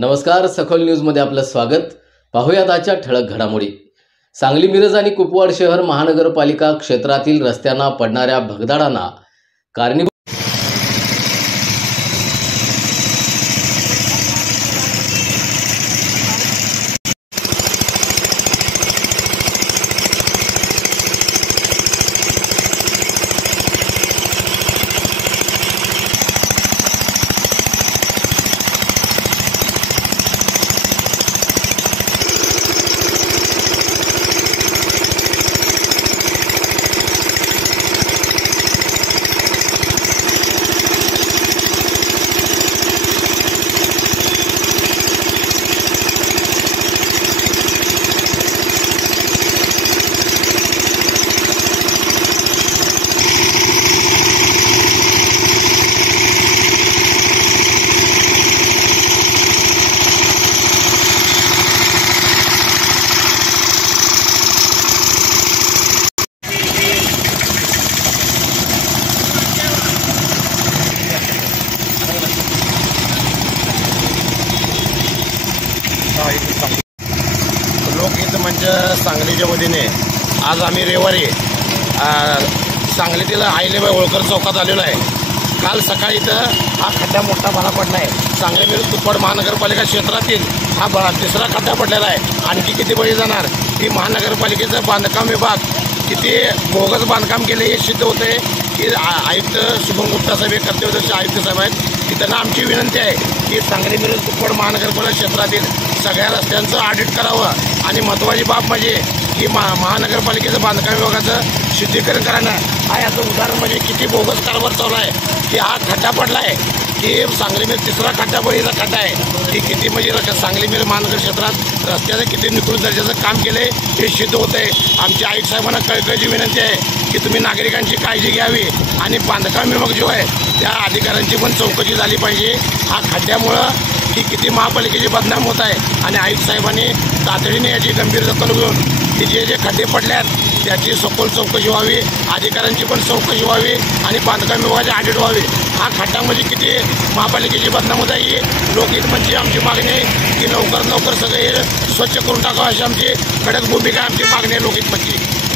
नमस्कार, सखोल न्यूजमध्ये आपलं स्वागत। पाहूयात आजच्या ठळक घडामोडी। सांगली, मिरज आणि कुपवाड शहर महानगरपालिका क्षेत्रातील रस्त्यांना पडणाऱ्या भगदाडांना कारणीभूत लोकहित मंच सांगलीच्या वतीने आज आम्ही रविवारी सांगलीतील आहिल्याबाई होळकर चौकात आलेलो आहे। काल सकाळी इथं हा खड्डा मोठा भला पडला आहे। सांगली मिरज कुपवाड महानगरपालिका क्षेत्रातील हा तिसरा खड्डा पडलेला आहे। आणखी किती बळी जाणार ही महानगरपालिकेचं बांधकाम विभाग किती बोगस बांधकाम केले हे सिद्ध होते की आयुक्त शुभम गुप्ता साहेब हे कर्तव्यदक्ष आयुक्त साहेब आहेत। त्यांना आमची विनंती आहे की सांगली मिरज कुपवाड महानगरपालिका क्षेत्रातील सगळ्या रस्त्यांचं ऑडिट करावं आणि महत्त्वाची बाब म्हणजे की महानगरपालिकेचं बांधकाम विभागाचं शुद्धीकरण करणं। हा याचं उदाहरण म्हणजे किती बोगस कारभार चालू आहे की हा खड्डा पडला आहे की सांगली मिरज तिसरा खड्डा बळीचा खड्डा आहे की किती म्हणजे सांगली मिरज महानगर क्षेत्रात रस्त्याचं किती निकृष्ट दर्जाचं काम केले हे सिद्ध होत आहे। आमच्या आयुक्त साहेबांना कळकळीची विनंती आहे की तुम्ही नागरिकांची काळजी घ्यावी आणि बांधकाम विभाग जो आहे त्या अधिकाऱ्यांची पण चौकशी झाली पाहिजे। हा खड्ड्यामुळं ही किती महापालिकेची बदनाम होत आहे आणि आयुक्त साहेबांनी तातडीने याची गंभीर दखल घेऊन की जे खड्डे पडल्यात त्याची सखोल चौकशी व्हावी, अधिकाऱ्यांची पण चौकशी व्हावी आणि बांधकाम विभागाची ऑडिट व्हावी। हा खड्डा म्हणजे किती महापालिकेची बदनाम होत आहे। लोकहित मंचची आमची मागणी आहे की लवकर सगळे स्वच्छ करून टाकावं अशी आमची कडक भूमिका आमची मागणी आहे लोकहित मंचची।